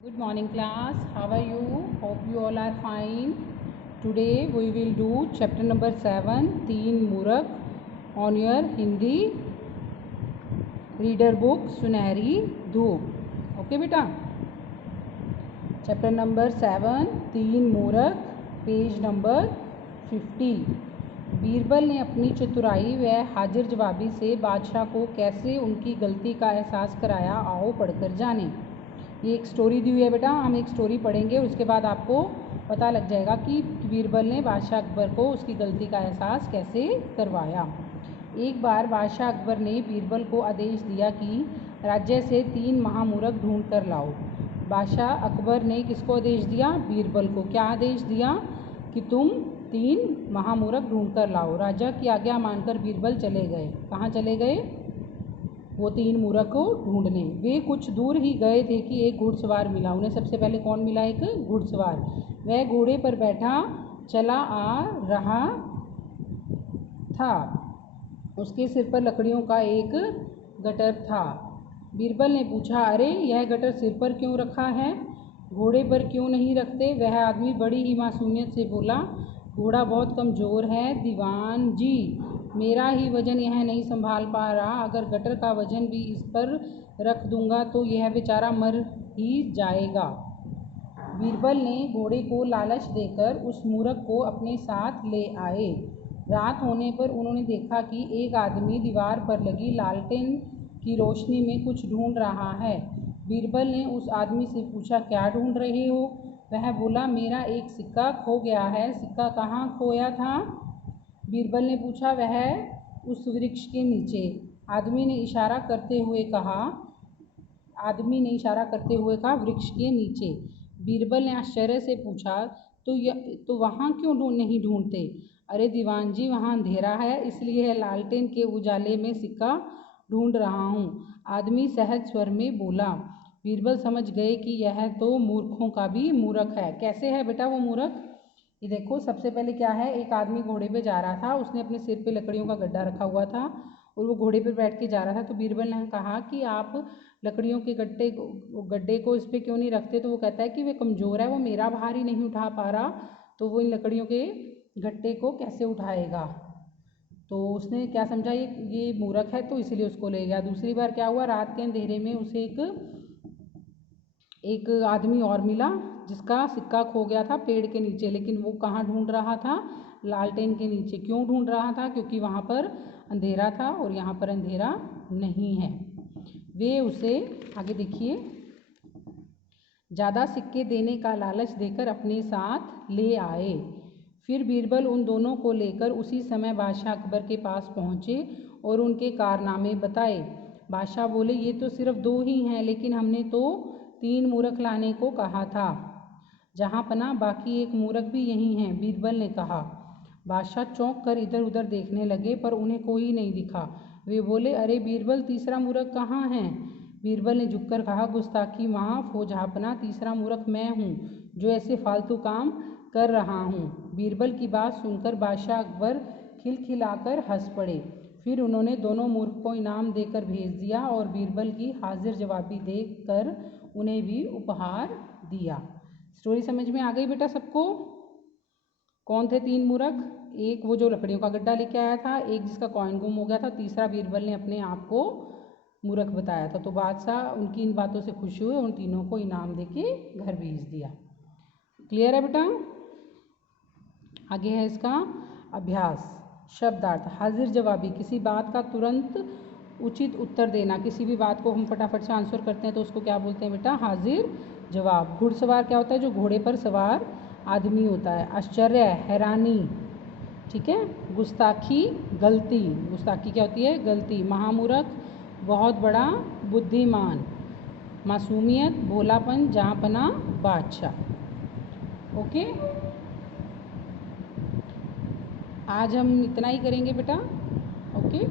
Good morning class, how are you? Hope you all are fine. Today we will do chapter number 7 तीन मूर्ख on your Hindi reader book सुनहरी धूप. Okay बेटा, chapter number 7 तीन मूर्ख, page number 50. Birbal ने अपनी चतुराई व हाजिर जवाबी से बादशाह को कैसे उनकी गलती का एहसास कराया, आओ पढ़कर जानें. ये एक स्टोरी दी हुई है बेटा, हम एक स्टोरी पढ़ेंगे, उसके बाद आपको पता लग जाएगा कि बीरबल ने बादशाह अकबर को उसकी गलती का एहसास कैसे करवाया. एक बार बादशाह अकबर ने बीरबल को आदेश दिया कि राज्य से 3 महामूर्ख ढूंढ कर लाओ. बादशाह अकबर ने किसको आदेश दिया? बीरबल को. क्या आदेश दिया? कि तुम 3 महामूर्ख ढूंढ कर लाओ. राजा की आज्ञा मानकर बीरबल चले गए. कहाँ चले गए? वो 3 मूर्ख को ढूंढने. वे कुछ दूर ही गए थे कि एक घुड़सवार मिला. उन्हें सबसे पहले कौन मिला? एक घुड़सवार. वह घोड़े पर बैठा चला आ रहा था. उसके सिर पर लकड़ियों का एक गट्टर था. बीरबल ने पूछा, अरे यह गट्टर सिर पर क्यों रखा है, घोड़े पर क्यों नहीं रखते? वह आदमी बड़ी ही मासूमियत से बोला, घोड़ा बहुत कमज़ोर है दीवान जी, मेरा ही वजन यह नहीं संभाल पा रहा. अगर गट्टर का वजन भी इस पर रख दूंगा तो यह बेचारा मर ही जाएगा. बीरबल ने घोड़े को लालच देकर उस मूर्ख को अपने साथ ले आए. रात होने पर उन्होंने देखा कि एक आदमी दीवार पर लगी लालटेन की रोशनी में कुछ ढूंढ रहा है. बीरबल ने उस आदमी से पूछा, क्या ढूंढ रहे हो? वह बोला, मेरा एक सिक्का खो गया है. सिक्का कहाँ खोया था? बीरबल ने पूछा. वह उस वृक्ष के नीचे. आदमी ने इशारा करते हुए कहा वृक्ष के नीचे. बीरबल ने आश्चर्य से पूछा, तो वहाँ क्यों नहीं ढूंढते? अरे दीवान जी, वहाँ अंधेरा है, इसलिए लालटेन के उजाले में सिक्का ढूंढ रहा हूँ. आदमी सहज स्वर में बोला. बीरबल समझ गए कि यह तो मूर्खों का भी मूर्ख है. कैसे है बेटा वो मूर्ख? ये देखो, सबसे पहले क्या है, एक आदमी घोड़े पे जा रहा था. उसने अपने सिर पे लकड़ियों का गड्ढा रखा हुआ था और वो घोड़े पे बैठ के जा रहा था. तो बीरबल ने कहा कि आप लकड़ियों के गड्ढे को इस पर क्यों नहीं रखते? तो वो कहता है कि वे कमज़ोर है, वो मेरा भार ही नहीं उठा पा रहा, तो वो इन लकड़ियों के गड्ढे को कैसे उठाएगा. तो उसने क्या समझा, ये मूर्ख है, तो इसीलिए उसको ले गया. दूसरी बार क्या हुआ, रात के अंधेरे में उसे एक आदमी और मिला जिसका सिक्का खो गया था पेड़ के नीचे. लेकिन वो कहाँ ढूंढ रहा था? लालटेन के नीचे. क्यों ढूंढ रहा था? क्योंकि वहाँ पर अंधेरा था और यहाँ पर अंधेरा नहीं है. वे उसे, आगे देखिए, ज़्यादा सिक्के देने का लालच देकर अपने साथ ले आए. फिर बीरबल उन दोनों को लेकर उसी समय बादशाह अकबर के पास पहुँचे और उनके कारनामे बताए. बादशाह बोले, ये तो सिर्फ 2 ही हैं, लेकिन हमने तो 3 मूर्ख लाने को कहा था. जहाँ पना बाकी एक मूर्ख भी यहीं है, बीरबल ने कहा. बादशाह चौंक कर इधर उधर देखने लगे, पर उन्हें कोई नहीं दिखा. वे बोले, अरे बीरबल, तीसरा मूर्ख कहाँ है? बीरबल ने झुककर कहा, गुस्ताखी माफ़ हो जहाँपना, तीसरा मूर्ख मैं हूँ जो ऐसे फालतू काम कर रहा हूँ. बीरबल की बात सुनकर बादशाह अकबर खिलखिलाकर हंस पड़े. फिर उन्होंने दोनों मूर्ख को इनाम देकर भेज दिया और बीरबल की हाजिर जवाबी देकर उन्हें भी उपहार दिया. स्टोरी समझ में आ गई बेटा सबको? कौन थे 3 मूर्ख? एक वो जो लकड़ियों का गड्ढा लेके आया था, एक जिसका कॉइन गुम हो गया था, तीसरा बीरबल ने अपने आप को मूर्ख बताया था. तो बादशाह उनकी इन बातों से खुश हुए, उन तीनों को इनाम देके घर भेज दिया. क्लियर है बेटा? आगे है इसका अभ्यास. शब्दार्थ. हाजिर जवाबी, किसी बात का तुरंत उचित उत्तर देना. किसी भी बात को हम फटाफट से आंसर करते हैं तो उसको क्या बोलते हैं बेटा? हाजिर जवाब. घुड़सवार क्या होता है? जो घोड़े पर सवार आदमी होता है. आश्चर्य, हैरानी, ठीक है. गुस्ताखी, गलती. गुस्ताखी क्या होती है? गलती. महामूर्ख, बहुत बड़ा बुद्धिमान. मासूमियत, भोलापन, जहाँपना, बादशाह. ओके, आज हम इतना ही करेंगे बेटा. ओके.